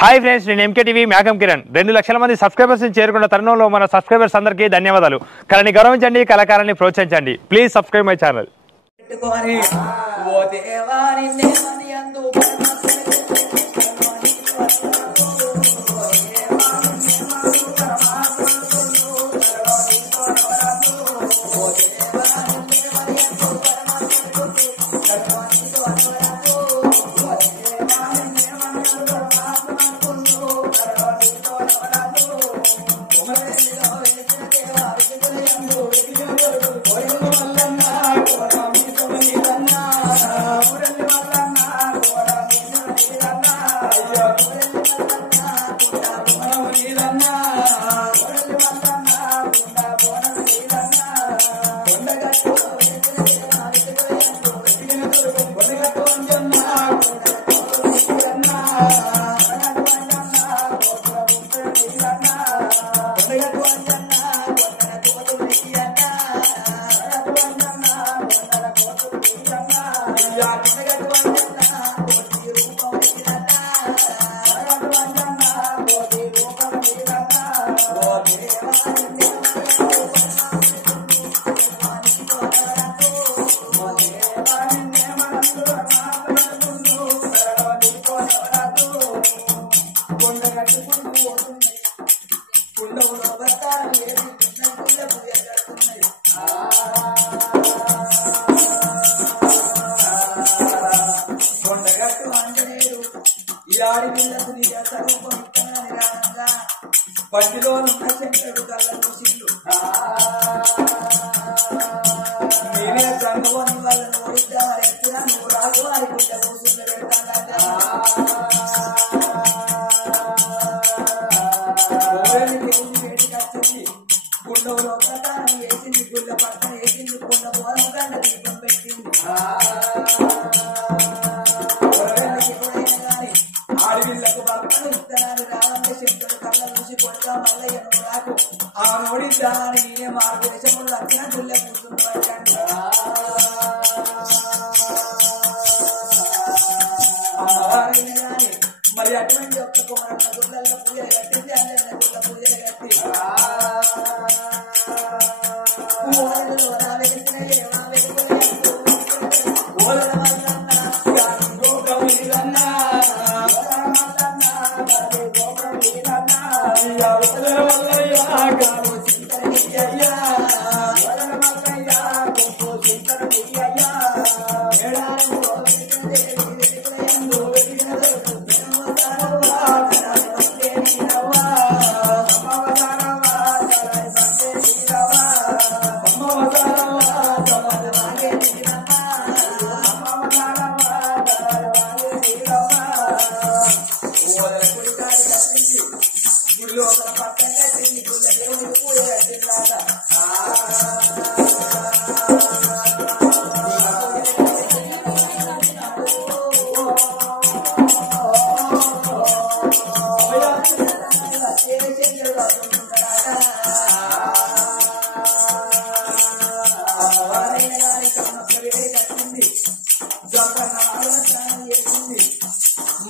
Hi friends, నేను MKTV మేఘం కిరణ్. 2 లక్షల మంది సబ్స్క్రైబర్స్ చేరుకున్న తరుణంలో మన సబ్స్క్రైబర్స్ అందరికీ ధన్యవాదాలు. కళని గౌరవించండి, కళాకారాన్ని ప్రోత్సహించండి. Please subscribe my channel. పట్టిలో ఉన్న చెంకడు కళ్ళ చూసిండు నేనే చంగవని వాళ్ళ నోడిద్దా ఎత్తున నువ్వు రాజు వారి గుడ్డ కూర్చుండ పెడతానట వేడికొచ్చింది గుండవులో ప్రధానం వేసింది గుళ్ళ పక్కన వేసింది గుండ పోరం గంట దీపం పెట్టింది ఆడపిల్లకు భర్తను ఇత్తనాలు రావంటే శంకరు కళ్ళ చూసి కొడతా మల్లయ్యను నాకు ఆ నోడిద్దాని నేనే మార్గదేశంలో వచ్చిన గుళ్ళ కూర్చుంటాను మరి అటువంటి ఒక్క కుమారన్న గుళ్ళల్లో పూజలు కట్టింది అందరిన గుళ్ళ పూజలు కట్టి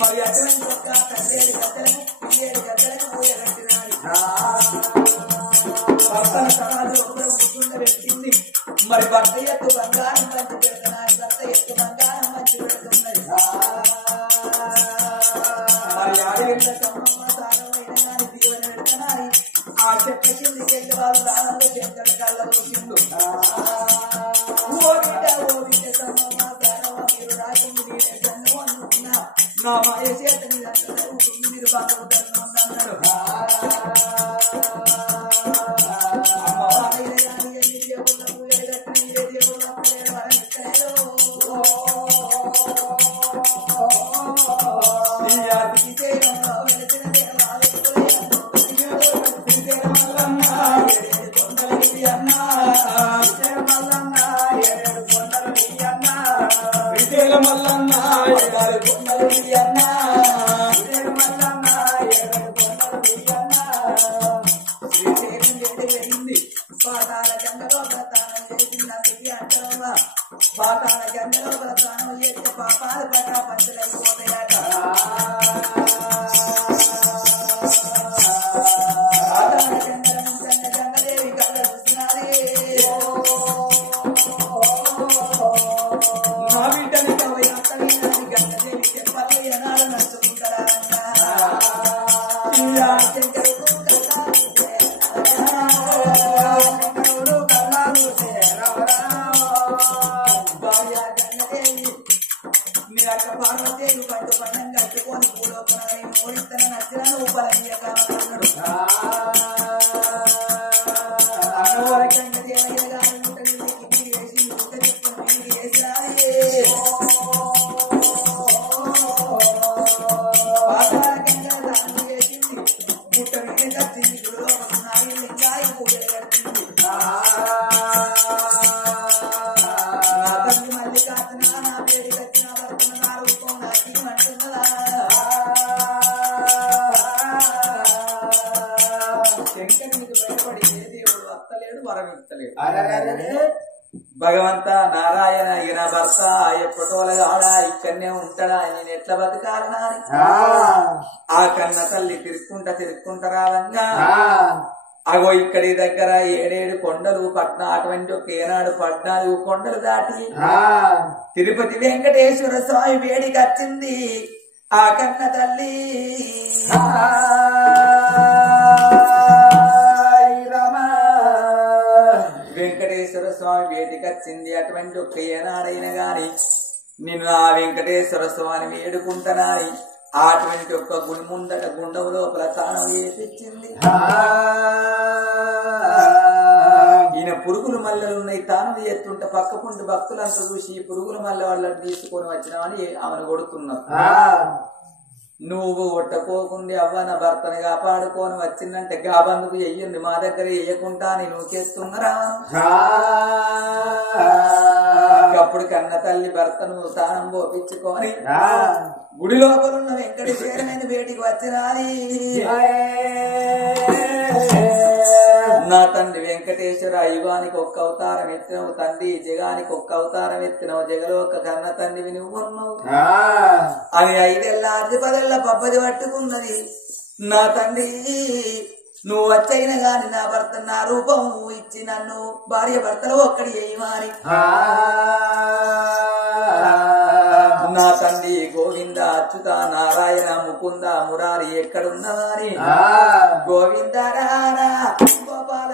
మరి అటువంటి ఒక్క కట్టేడు గద్దలను పిల్లేడు గద్దలను పూజ కట్టినాడు భర్తన సమాధి ఒకరు కూర్చుండ పెట్టింది మరి భర్త ఎత్తు బంగారం మంచి పెడుతున్నాడు భర్త ఎత్తు బంగారం మంచి పెడుతున్నది మరి ఆడవిళ్ళ సమ్మమ్మ సారమైన కానీ దీవెన పెడుతున్నాయి ఆ చెట్ల కిందికి వెళ్ళి వాళ్ళు దానంలో చెంతడు కళ్ళ పోసిండు ఓ బిడ్డ సమ్మమ్మ సారవ మీరు రాకుండా నేనే జన్మ అనుకున్నా నా మాయ చేత మీరు బాగా అన్నాడు పాతాల గంగలో ప్రాణం చేస్తే పాపాలు పట్టా పంచులైపోతాయట వరమిస్తలేదు. భగవంత నారాయణ ఈయన భర్త ఎప్పటోలగాడా ఇక్కడనే ఉంటాడా నేను ఎట్లా బతకాలనా ఆ కన్న తల్లి తిరుక్కుంటా రావంగా అగో ఇక్కడి దగ్గర 7 కొండలు పట్న అటువంటి ఒక ఏనాడు 14 కొండలు దాటి తిరుపతి వెంకటేశ్వర స్వామి వేడికి వచ్చింది ఆ కన్న తల్లి. వెంకటేశ్వర స్వామి వేడికి వచ్చింది అటువంటి ఒక ఏనాడైనా గాని నిన్ను ఆ వెంకటేశ్వర స్వామిని వేడుకుంటున్నాని అటువంటి ఒక్క గుడి ముందట గుండం లోపల తానం వేసిచ్చింది. ఈయన పురుగుల మల్లెలు ఉన్నాయి తానం చేస్తుంటే పక్కకుండి భక్తులంతా చూసి పురుగుల మల్లె వాళ్ళని తీసుకొని వచ్చినామని ఆమెను కొడుతున్నారు. నువ్వు ఒట్టపోకుండి అవ్వ నా భర్తను కాపాడుకొని వచ్చిందంటే గాబందుకు వెయ్యండి మా దగ్గర వేయకుండా నువ్వు చేస్తున్నారా. అప్పుడు కన్న తల్లి భర్తను తానం పోపించుకొని గుడి లోపల ఉన్న వెంకటేశ్వరమైన వేటికి వచ్చినాది. నా తండ్రి వెంకటేశ్వర యుగానికి ఒక్క అవతారం ఎత్తినవు తండ్రి జగానికి ఒక్క అవతారం ఎత్తినవు జగలో ఒక కన్న తండ్రివి నువ్వు అన్నావు అని 5 ఏళ్ళ 10 ఏళ్ళ పబ్బది పట్టుకున్నది. నా తండ్రి నువ్వు వచ్చైనా గాని నా భర్త నా రూపం ఇచ్చి నన్ను భార్య భర్తలు ఒక్కడి చేయమాని నా తండ్రి గోవింద అచ్యుత నారాయణ ముకుంద మురారి ఎక్కడున్నవారి గోవింద రారా గోపాల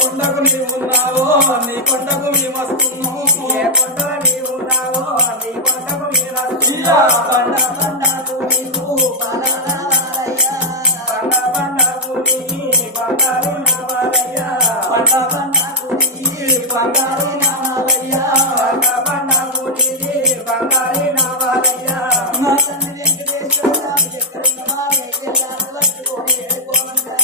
కొండకు నీవున్నావో నీ కొండకు మేము వస్తున్నాము ఏ కొండకు నీవున్నావో నీ కొండకు మేము వస్తున్నాము పండ పండకు నీవు బంగారయ్యా పండ పండకు నీ బంగారు నావయ్యా పండ పండకు నీ బంగారు నావయ్యా పండ పండకు నీ బంగారు నావయ్యా మా తండ్రి వెంకటేశ్వర స్వామి ఎక్కడున్న మా వెంకటాద్రి పట్టుకొని వెళ్ళిపోమంటా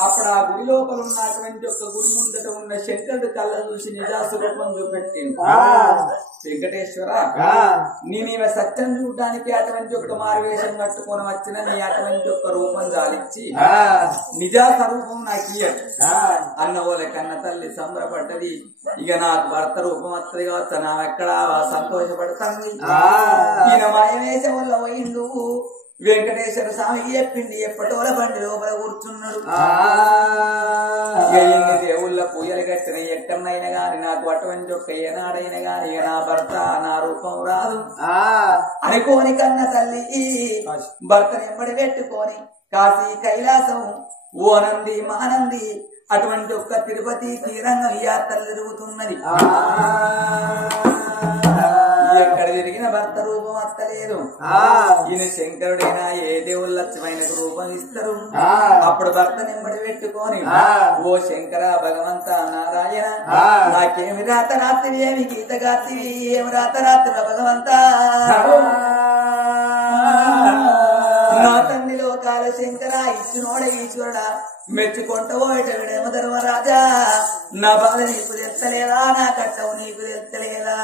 అప్పుడు ఆ గుడి లోపల ఉన్నటువంటి ఒక గుడి ముందట ఉన్న శంకరుడు కళ్ళ చూసి నిజాస్వరూపం చూపెట్టింది వెంకటేశ్వర నేనేమి సత్యం చూడడానికి అటువంటి ఒక మారువేషం కట్టుకొని వచ్చిన నీ అటువంటి ఒక రూపం చాలించి నిజా స్వరూపం నాకు ఇయ్యదు అన్న వాళ్ళ కన్న తల్లి సంబరపడ్డది ఇక నాకు భర్త రూపం వస్తుంది కావచ్చు నా ఎక్కడ సంతోషపడుతుంది ఈయన మాయవేషం వల్ల పోయిండు వెంకటేశ్వర స్వామికి చెప్పింది ఎప్పటోల బండి లోపల కూర్చున్నాడు దేవుళ్ళ పూజలు కట్టిన ఎక్కడైనా గాని నాకు అటువంటి ఒక్క ఏనాడైనా గాని నా భర్త నా రూపం రాదు అనుకోని కన్న తల్లి భర్తను ఎంబడి పెట్టుకొని కాశీ కైలాసం ఓనంది మానంది అటువంటి ఒక్క తిరుపతి తీరంగం యాత్రలు తిరుగుతున్నది ఎక్కడ తిరిగిన భర్త రూపం వస్తలేదు ఈయన శంకరుడైనా ఏ దేవుళ్ళు లక్ష్యమైన రూపం ఇస్తారు అప్పుడు భర్త నింబడి పెట్టుకొని ఓ శంకర భగవంత నారాయణ నాకేమి రాత రాత్రి ఏమి గీత గాత్రి ఏమి రాత రాత్రి భగవంత నా తండ్రి లోకాల శంకర ఇచ్చినోడ ఈశ్వరుడా మెచ్చుకుంటవో ఇటవిడేమో ధర్మరాజా నా బాధ నీకు తెచ్చలేదా నా కట్టవు నీకు తెచ్చలేదా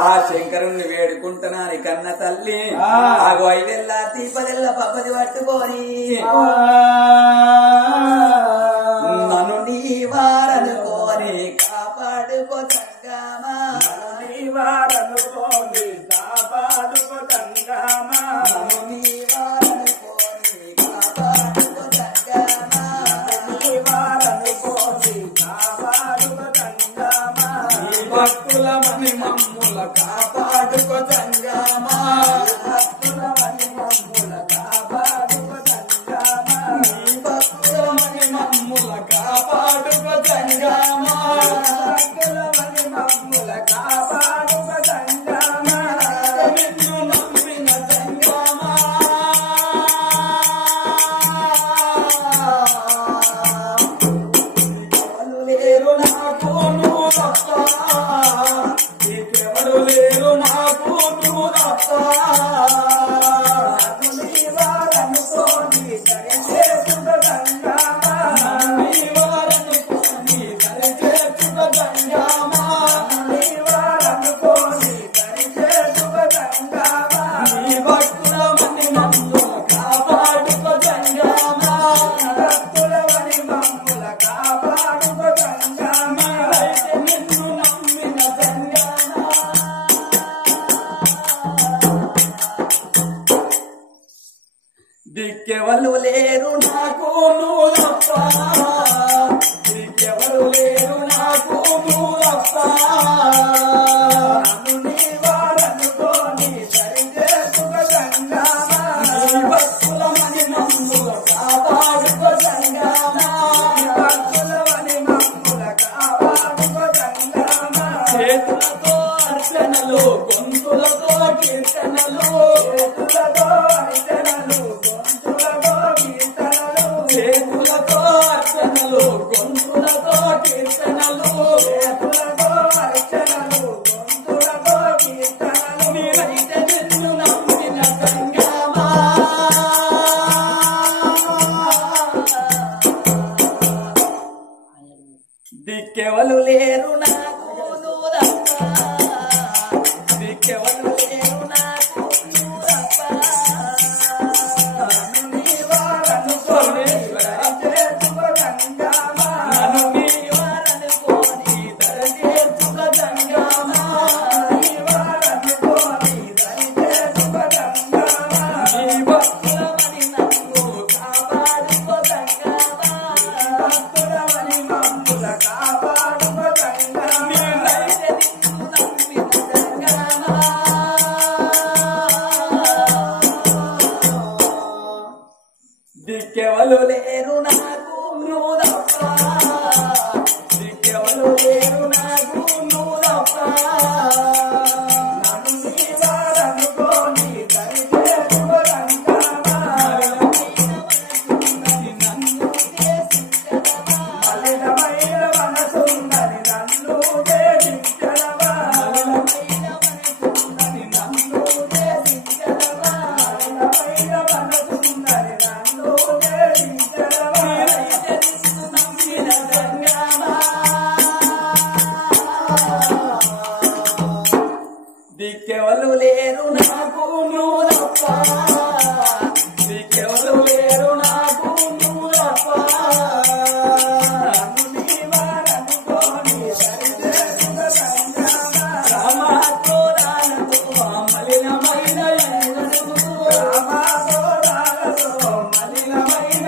ఆ శంకరుణ్ణి వేడుకుంటున్నాను కన్న తల్లి ఆగో 5 ఏళ్ళ దీపదెల్ల పబ్బది పట్టుకొని నన్ను నీ వారనుకోని కాపాడుకో సంగమా నీ వారనుకోని కాపాడుకో సంగమా నీ వారనుకోని కాపాడుకో సంగమా నీ వారనుకోని కాపాడుకో సంగమా నీ భక్తుల మని మమ్ముల కాపాడుకో సంగమా భక్తుల మని మమ్ముల కాపాడుకో సంగమా నీ భక్తుల మని మమ్ముల కాపాడుకో సంగమా భక్తుల మని మమ్ముల కాపాడుకో సంగమా నిన్ను నమ్మిన సంగమా ఎవరు లేరు నాకు నువ్వు తప్ప నీకెవరు లేరు నాకు నువ్వు తప్ప నీ వారనుకోని సరిచేసుక సంగమా నీ వారనుకోని సరిచేసుక సంగమా నీ వారనుకోని సరిచేసుక సంగమా నీ భక్తుల మని మమ్ముల కాపాడుకో సంగమా భక్తుల మని మమ్ముల కాపాడుకో సంగమా నిన్ను నమ్మిన సంగమా దిక్కెవరు లేరు నాకు నువ్వు తప్ప దిక్కెవరు లేరు నాకు నువ్వు తప్ప నన్ను నీ వారనుకోని సరిచేసుక సంగమా నీ భక్తుల మని మమ్ముల కాపాడుకో సంగమా భక్తుల మని మమ్ముల కాపాడుకో సంగమా చేతులతో అర్చనలు గొంతులతో కీర్తనలు చేతులతో అర్చనలు గొంతులతో కీర్తనలు చేతులతో అర్చనలు గొంతులతో కీర్తనలు దిక్కెవలు లేరు నాకు నువ్వు తప్ప దిక్కెవలు లేరు నాకు నువ్వు తప్ప నన్ను నీవారనుకోని మలినమైన మనసున్నది నన్ను దేశించడమా మలినమైన మనసున్నది నన్ను దేశించడమా మలినమైన మనసున్నది నన్ను దేశించడమా నమ్మిన సంగమా దిక్కెవలు లేరు నాకు నువ్వు తప్ప దిక్కెవలు లేరు నాకు నువ్వు తప్ప నన్ను నీవారనుకోని దరిచేసుక సంగమా రామాతోరాలతో మలినమైన రామాతోరాలతో మలినమైన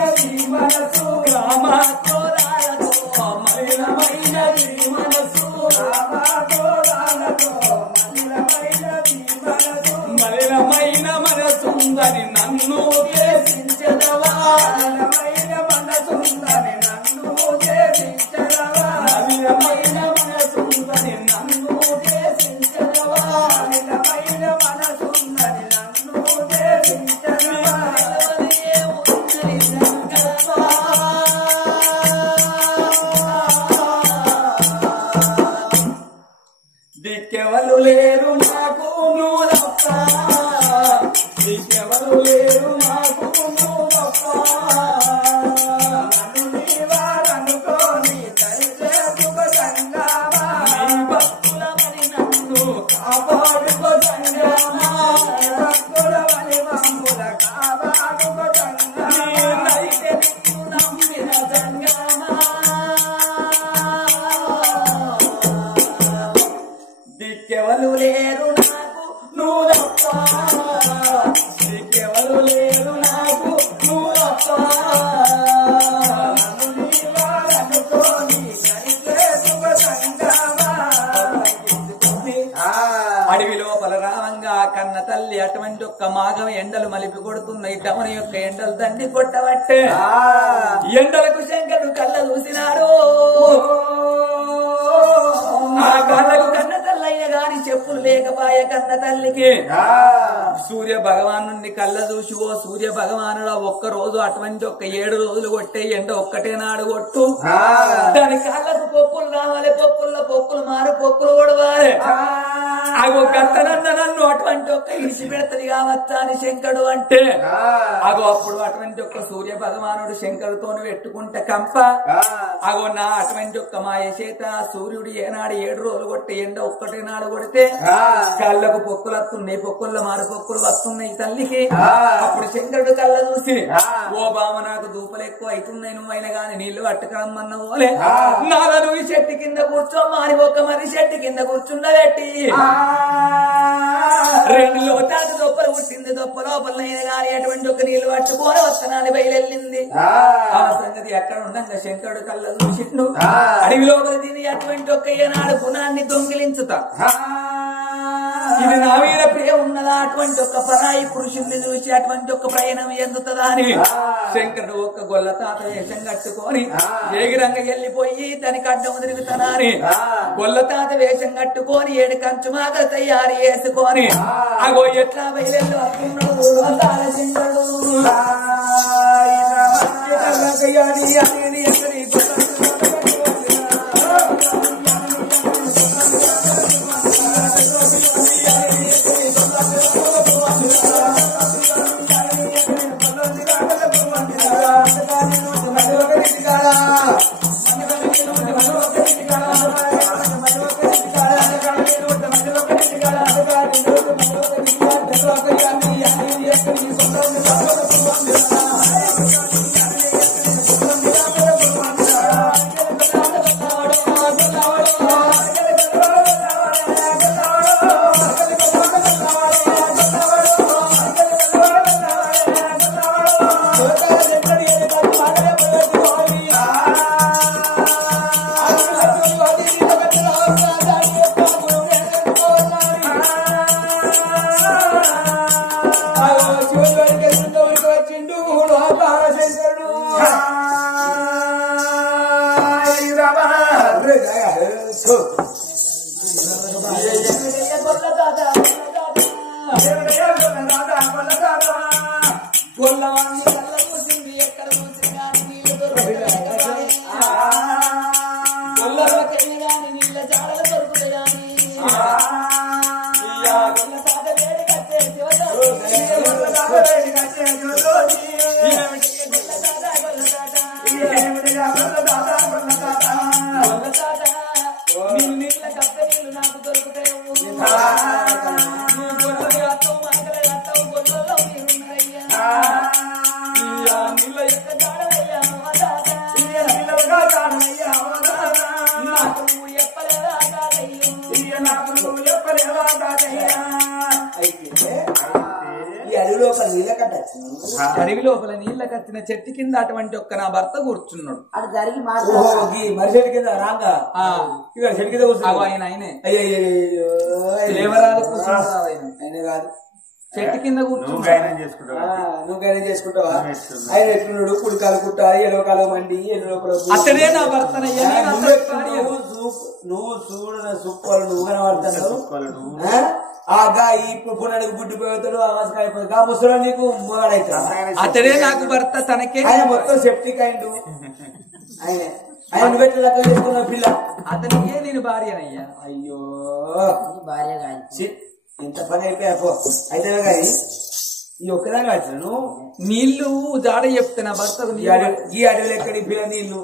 మనసు రామాతోరాలతో మలినమైన మనసు రామాతోరాలతో మలినమైన మనసుందని నన్ను దేశించదవా మలినమైన మనసుందని నన్ను దేశించదవా మలినమైన మనసుందని నన్ను దేశించదవా మలినమైన మనసుందని నన్ను దేశించదవా దిక్కెవలు లేరు నాకు నువ్వు తప్ప దిక్కెవలు లేరు నాకు నువ్వు తప్ప నన్ను నీవారనుకోని దరిచేసుక సంగమా భక్తులమని నన్ను కాపాడుకో సంగమా భక్తులమని మమ్ముల కాపాడుకో సంగమా నైతే నిన్ను నమ్మిన సంగమా దిక్కెవలు లేరు నాకు నువ్వు తప్ప దిక్కెవలు లేరు నాకు నువ్వు తప్ప నన్ను నీవారనుకోని దరిచేసుక సంగమా అడవి లోపల రావంగా కన్న తల్లి అటువంటి ఒక్క మాగం ఎండలు మలిపి కొడుతున్నాయి డమని యొక్క ఎండలు దండి కొట్టబట్టే ఎండలకు శంకరుడు కళ్ళ చూసినాడు ఆ కళ్ళకు కన్న తల్లైన గాని చెప్పులు లేకపాయ కన్న తల్లికి సూర్య భగవాను కళ్ళ చూసి ఓ సూర్య భగవానుడు ఒక్క రోజు అటువంటి ఒక్క 7 రోజులు కొట్టే ఎండ ఒక్కటే నాడు కొట్టు దాని కళ్ళకు పొక్కులు రావాలి పొక్కుల్లో పొక్కులు మారు పొక్కులు కొడవాలి అగో కత్తనన్న నన్ను అటువంటి ఒక్క ఇడిచి పెడతది కావచ్చా అని శంకరుడు అంటే అగో అప్పుడు అటువంటి ఒక్క సూర్య భగవానుడు శంకరుతో పెట్టుకుంటే కంప అగో నా అటువంటి ఒక్క మాయ చేత సూర్యుడు ఏనాడు 7 రోజులు కొట్టే ఎండ ఒక్కటే నాడు కొడితే కళ్ళకు పొక్కులు వస్తున్నాయి పొక్కుల్లో మారు పొక్కులు వస్తున్నాయి తల్లికి అప్పుడు శంకరుడు కళ్ళ చూసి ఓ బామ నాకు దూపలు ఎక్కువ అవుతున్నాయి నువ్వైనా గాని నీళ్లు పట్టుకరమ్మన్న పోలే నాలుగు చెట్టు కింద కూర్చోమ్మా అని ఒక మరి చెట్టు కింద కూర్చుండబెట్టి 2 లోటాలు దొప్పలు పుట్టింది దొప్ప లోపలైనా గాని అటువంటి ఒక నీళ్లు పట్టుకొని వస్తనాన్ని బయలుదేరింది ఆ సంగతి ఎక్కడ ఉండగా శంకరుడు కళ్ళ చూసిండు అడవి లోపల తిని అటువంటి ఒక్క ఏనాడు గుణాన్ని దొంగిలించుతా ఇది నా మీద ప్రియ ఉన్నదా అటువంటి ఒక్క పరాయి పురుషుల్ని చూసి అటువంటి ఒక్క ప్రయాణం ఎందుతుందా అని శంకరుడు ఒక్క గొల్ల తాత వేషం కట్టుకొని వేగిరంగా వెళ్ళిపోయి తనకి అడ్డం తిరుగుతానని గొల్ల తాత వేషం కట్టుకొని 7 కంచు మాక తయారు చేసుకొని అగో ఎట్లా బయలు వస్తున్నాడు శంకరుడు కొల్లవాన్ని కళ్ళ కూసింది ఎక్కడ కూసింది కానీ నీళ్ళు దొరుకుతాయి కొల్లకెళ్ళి కానీ నీళ్ళ చాడలు దొరుకుతాయి కానీ కొల్ల తాత వేడి కట్టే నీళ్ళ కప్ప నీళ్ళు నాకు దొరుకుతాయి అడవి లోపల నీళ్ళ కట్టిన చెట్టు కింద అటువంటి ఒక్క నా భర్త కూర్చున్నాడు అటు జరిగి మరి చెట్టు కింద రాగా చెట్టు కింద కూర్చున్నాడు ఆయన ఆయనే లేవరాలు కూర్చున్నాడు ఆయన కాదు చెట్టు కింద కూర్చున్నాడు నువ్వు గైనా చేసుకుంటావా ఆయన ఎట్లున్నాడు కుడికాలు కుట్టాలి ఎడవకాలు మండి అతడే నా భర్తనయ్యా నువ్వు చూడ సుక్కలు నువ్వు కనబడతావు ఇప్పుడు పునడికి గుడ్డిపోతాడు అవసరం ముసలి నీకు మొగాడైతాడు అతడే నాకు భర్త తనకే ఆయన మొత్తం సెప్టిక్ అయిండు ఆయన ఆయన పెట్టి లెక్క చేసుకున్న పిల్ల అతనికే నేను భార్యనయ్యా అయ్యో భార్య కాదు ఇంత పని అయిపోయా అయితే కానీ ఈ ఒక్కదాని వచ్చాను నీళ్లు జాడ చెప్తే నా భర్తకు ఈ అడవిలో ఎక్కడి పిల్ల నీళ్లు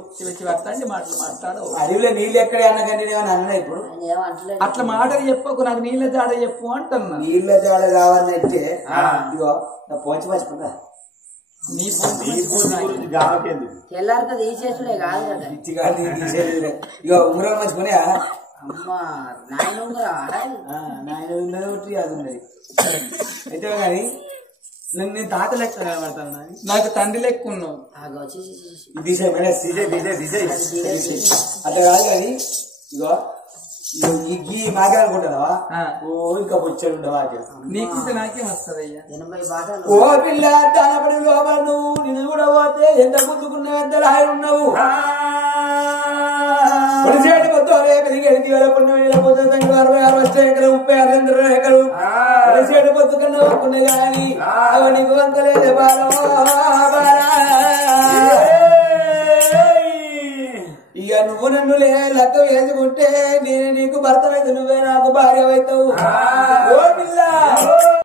వస్తాండి మాటలు మాట్లాడు అడవిలో నీళ్ళు ఎక్కడే అన్నకంటే ఏమన్నా అన్నా ఇప్పుడు అట్లా మాటలు చెప్పకు నాకు నీళ్ళ జాడ చెప్పు అంటున్నా నీళ్ళ జాడ కావాలంటే ఇగో నా పోంచి మర్చిపోతా నీ తెల్లారితో తీసేసుడే కాదు కదా ఇగో ఉంగరం మర్చిపోయా అమ్మా నాయన ఉందిరా నాయన ఉన్నది ఒకటి అది ఉన్నది అయితే కానీ నేను తాత లెక్క కనబడతాను నాకు తండ్రి లెక్క ఉన్నావు అట్లా కాదు కానీ ఇగో ఈ మాకే అనుకుంటావా ఓ ఇంకా వచ్చాడు ఉండవా నీకుంటే నాకేం వస్తుంది అయ్యా 80 బాటలు ఓ పిల్ల దానపడి లోపల నువ్వు నిన్ను కూడా పోతే ఎంత గుర్తుకున్నావు ఎంత రాయి ఉన్నావు పొడిచేటి పొద్దు ఎదిగి పొద్దు 66 ఎకరం 36 ఎకరం పొడిచేటి పొద్దు కన్నా ఒప్పుకున్నా కానీ అవి నీకు వంకలేదే బాలో ఇక నువ్వు నన్ను లెక్క వేసుకుంటే నేను నీకు భర్తనైతే నువ్వే నాకు భార్య అవుతావు